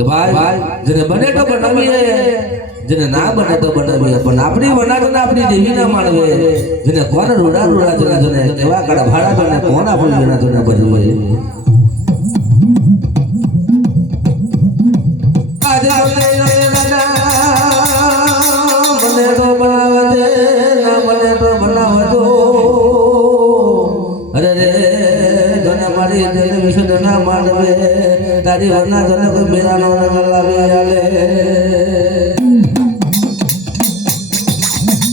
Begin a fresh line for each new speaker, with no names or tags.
कि भाई जिन्हें बने तो बना भी है जिन्हें ना बने तो बना भी है पर अपनी बना तो ना अपनी जीवी ना मान गए जिन्हें कौन रोड़ा रोड़ा जिन्हें जिन्हें केवा कड़ा भाड़ा करने कौन अपन जिन्हें जिन्हें बन गए आज तो बना दे ना बने तो बना বাড়ি দেনে মিশনে না মানবে তারি ভাবনা জনক মেরা নরক লাগে আলে